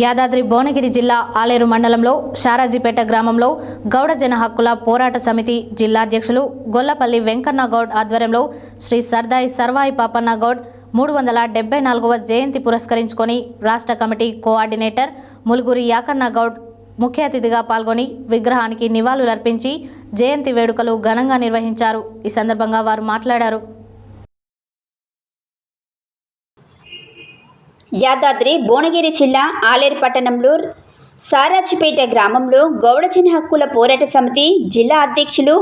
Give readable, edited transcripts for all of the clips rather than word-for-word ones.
యాదాద్రి భువనగిరి జిల్లా ఆలేరు మండలంలో షారాజీపేట గ్రామంలో గౌడ జన హక్కుల పోరాట సమితి జిల్లా అధ్యక్షులు గొల్లపల్లి వెంకన్న గౌడ్ ఆధ్వర్యంలో శ్రీ సర్దాయి సర్వాయి పాపన్న గౌడ్ 374వ జయంతి పురస్కరించుకొని రాష్ట్ర కమిటీ కోఆర్డినేటర్ ములుగురి యాకన్న గౌడ్ ముఖ్య అతిథిగా పాల్గొని విగ్రహానికి నివాళులర్పించి జయంతి వేడుకలు ఘనంగా నిర్వహించారు। ఈ సందర్భంగా వారు మాట్లాడారు। యాదాద్రి భువనగిరి జిల్లా ఆలేరు పట్టణంలో సారాజిపేట గ్రామంలో గౌడజన హక్కుల పోరాట సమితి జిల్లా అధ్యక్షులు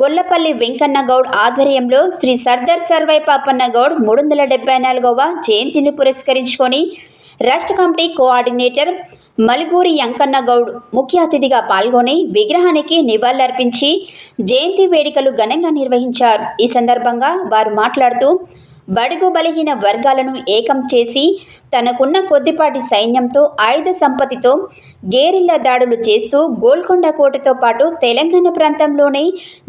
గొల్లపల్లి వెంకన్న గౌడ్ ఆధ్వర్యంలో శ్రీ సర్దార్ సర్వాయి పాపన్న గౌడ్ 374వ జయంతిని పురస్కరించుకొని రాష్ట్ర కమిటీ కోఆర్డినేటర్ మలుగూరి యంకన్న గౌడ్ ముఖ్య అతిథిగా పాల్గొని విగ్రహానికి నివాళులర్పించి జయంతి వేడుకలు ఘనంగా నిర్వహించారు। ఈ సందర్భంగా వారు మాట్లాడుతూ బడుగు బలహీన వర్గాలను ఏకం చేసి తనకున్న కొద్దిపాటి సైన్యంతో ఆయుధ సంపత్తితో గేరిల్లా దాడులు చేస్తూ గోల్కొండ కోటతో పాటు తెలంగాణ ప్రాంతంలోనే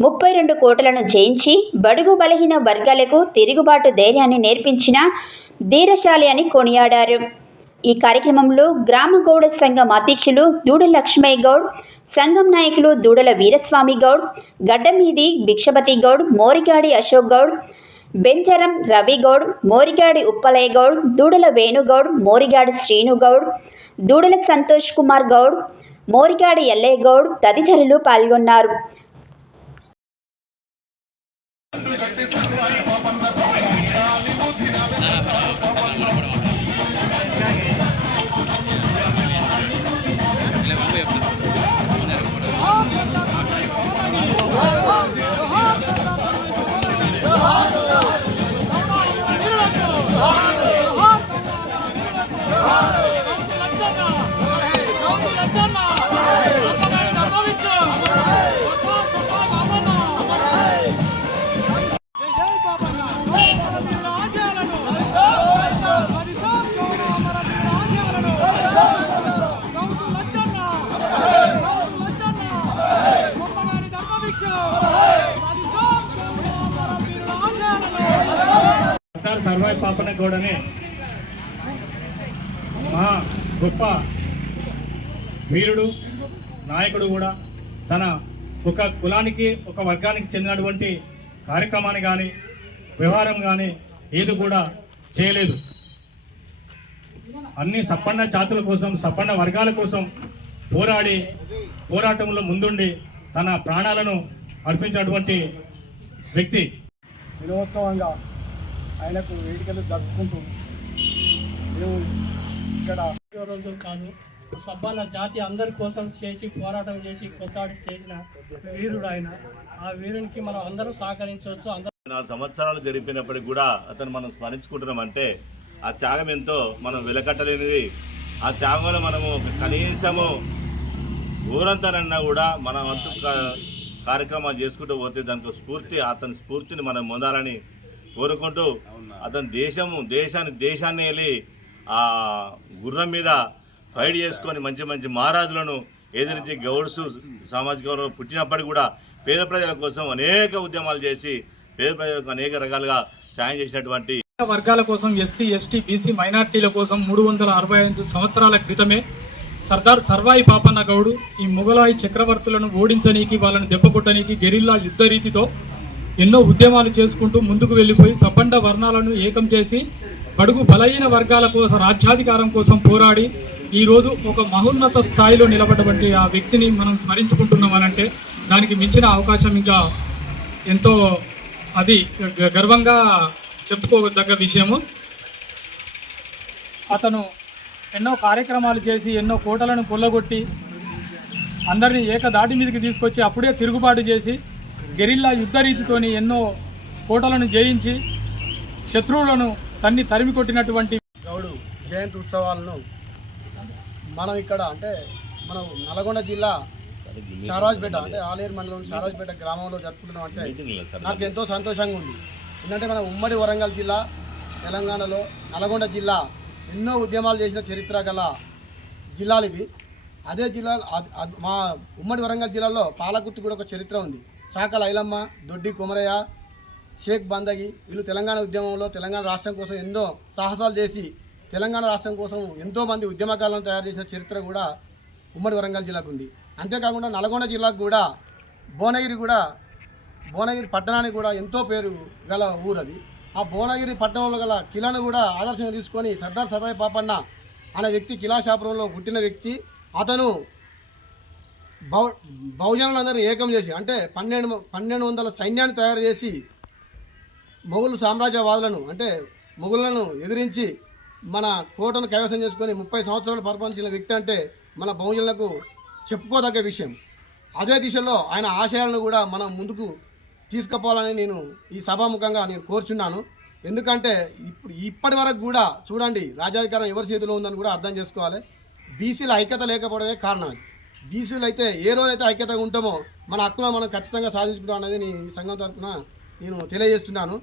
32 కోటలను జయించి బడుగు బలహీన వర్గాలకు తిరుగుబాటు ధైర్యాన్ని నేర్పించిన ధీరశాలి అని కొనియాడారు। ఈ కార్యక్రమంలో గ్రామ గౌడ సంఘం అధ్యక్షులు దూడ లక్ష్మయ్య గౌడ్, సంఘం నాయకులు దూడల వీరస్వామి గౌడ్, గడ్డమీది భిక్షపతి గౌడ్, మోరిగాడి అశోక్ గౌడ్, బెంజరం రవిగౌడ్, మోరిగాడి ఉప్పలయ్య గౌడ్, దూడల వేణుగౌడ్, మోరిగాడి శ్రీనుగౌడ్, దూడల సంతోష్ కుమార్ గౌడ్, మోరిగాడి ఎల్లయ్య గౌడ్ తదితరులు పాల్గొన్నారు। సర్వాయి పాపన్న గౌడ్ అనే మహా గొప్ప వీరుడు నాయకుడు కూడా తన ఒక కులానికి ఒక వర్గానికి చెందినటువంటి కార్యక్రమాన్ని కానీ వ్యవహారం కానీ ఏది కూడా చేయలేదు। అన్ని సప్పన్న జాతుల కోసం సప్పన్న వర్గాల కోసం పోరాటంలో ముందుండి తన ప్రాణాలను అర్పించినటువంటి వ్యక్తి। వినోత్సవంగా ఆయనకు వేదికలు జరుపుకుంటూ మేము ఇక్కడ రోజులు కాదు సబ్బన్న జాతి అందరి కోసం చేసి పోరాటం చేసి కొత్తాడి చేసిన వీరుడు ఆయన। ఆ వీరునికి మనం అందరం సహకరించవచ్చు। 4 సంవత్సరాలు జరిపినప్పటికి కూడా అతను మనం స్మరించుకుంటున్నామంటే ఆ త్యాగం ఎంతో మనం వెలకట్టలేనిది। ఆ త్యాగంలో మనము కనీసము ఊరంతనన్నా కూడా మన వంతు కార్యక్రమాలు చేసుకుంటూ పోతే దానికి స్ఫూర్తి అతని స్ఫూర్తిని మనం పొందాలని కోరుకుంటూ అతను దేశాన్ని వెళ్ళి ఆ గుర్రం మీద ఫైట్ చేసుకొని మంచి మహారాజులను ఎదిరించి గౌడ్స్ సామాజిక వర్గం పుట్టినప్పటికీ కూడా పేద ప్రజల కోసం అనేక ఉద్యమాలు చేసి పేద ప్రజలకు అనేక రకాలుగా సాయం చేసినటువంటి వర్గాల కోసం ఎస్సీ ఎస్టీ బీసీ మైనార్టీల కోసం 365 సంవత్సరాల క్రితమే సర్దార్ సర్వాయి పాపన్న గౌడు ఈ మొఘలాయి చక్రవర్తులను ఓడించనీకి వాళ్ళని దెబ్బకొట్టనీకి గెరిల్లా యుద్ధ రీతితో ఎన్నో ఉద్యమాలు చేసుకుంటూ ముందుకు వెళ్ళిపోయి సబ్బండ వర్ణాలను ఏకం చేసి బడుగు బలహీన వర్గాల కోసం రాజ్యాధికారం కోసం పోరాడి ఈరోజు ఒక మహోన్నత స్థాయిలో నిలబడ్డటువంటి ఆ వ్యక్తిని మనం స్మరించుకుంటున్నామనంటే దానికి మించిన అవకాశం ఇంకా ఎంతో అది గర్వంగా చెప్పుకోదగ్గ విషయము। అతను ఎన్నో కార్యక్రమాలు చేసి ఎన్నో కోటలను కొల్లగొట్టి అందరినీ ఏకదాటి మీదకి తీసుకొచ్చి అప్పుడే తిరుగుబాటు చేసి గెరిల్లా యుద్ధ రీతితోని ఎన్నో కోటలను జయించి శత్రువులను తరిమి కొట్టినటువంటి గౌడు జయంతి ఉత్సవాలను మనం ఇక్కడ అంటే మనం నల్గొండ జిల్లా షారాజ్పేట అంటే ఆలేరు మండలం షారాజ్పేట గ్రామంలో జరుపుకుంటున్నాం అంటే నాకు ఎంతో సంతోషంగా ఉంది। ఎందుకంటే మన ఉమ్మడి వరంగల్ జిల్లా తెలంగాణలో నల్గొండ జిల్లా ఎన్నో ఉద్యమాలు చేసిన చరిత్ర గల జిల్లాలు ఇవి। అదే జిల్లా మా ఉమ్మడి వరంగల్ జిల్లాలో పాలకుర్తి కూడా ఒక చరిత్ర ఉంది। చాకల ఐలమ్మ, దొడ్డి కొమరయ్య, షేక్ బందగి వీళ్ళు తెలంగాణ ఉద్యమంలో తెలంగాణ రాష్ట్రం కోసం ఎన్నో సాహసాలు చేసి తెలంగాణ రాష్ట్రం కోసం ఎంతోమంది ఉద్యమకాలను తయారు చేసిన చరిత్ర కూడా ఉమ్మడి వరంగల్ జిల్లాకు ఉంది. అంతేకాకుండా నల్గొండ జిల్లాకు కూడా భువనగిరి పట్టణానికి కూడా ఎంతో పేరు గల ఊరు అది. ఆ భువనగిరి పట్టణంలో గల కిలాను కూడా ఆదర్శంగా తీసుకొని సర్దార్ సర్వాయి పాపన్న అనే వ్యక్తి కిలాషాపురంలో పుట్టిన వ్యక్తి. అతను బహుజనులందరినీ ఏకం చేసి అంటే 1200 సైన్యాన్ని తయారు చేసి మొఘలు సామ్రాజ్యవాదులను అంటే మొఘలులను ఎదిరించి మన కోటను కైవసం చేసుకొని 30 సంవత్సరాలు పరిపాలించిన వ్యక్తి అంటే మన బహుజనులకు చెప్పుకోదగ్గ విషయం. అదే దిశలో ఆయన ఆశయాలను కూడా మనం ముందుకు తీసుకుపోవాలని నేను ఈ సభాముఖంగా నేను కోరుచున్నాను. ఎందుకంటే ఇప్పటి వరకు కూడా చూడండి రాజ్యాధికారం ఎవరి చేతిలో ఉందని కూడా అర్థం చేసుకోవాలి. బీసీల ఐక్యత లేకపోవడమే కారణం అది. బీసీలు అయితే ఏ రోజైతే ఐక్యతగా ఉంటామో మన హక్కులను మనం ఖచ్చితంగా సాధించుకుంటాం అనేది ఈ సంఘం తరఫున నేను తెలియజేస్తున్నాను.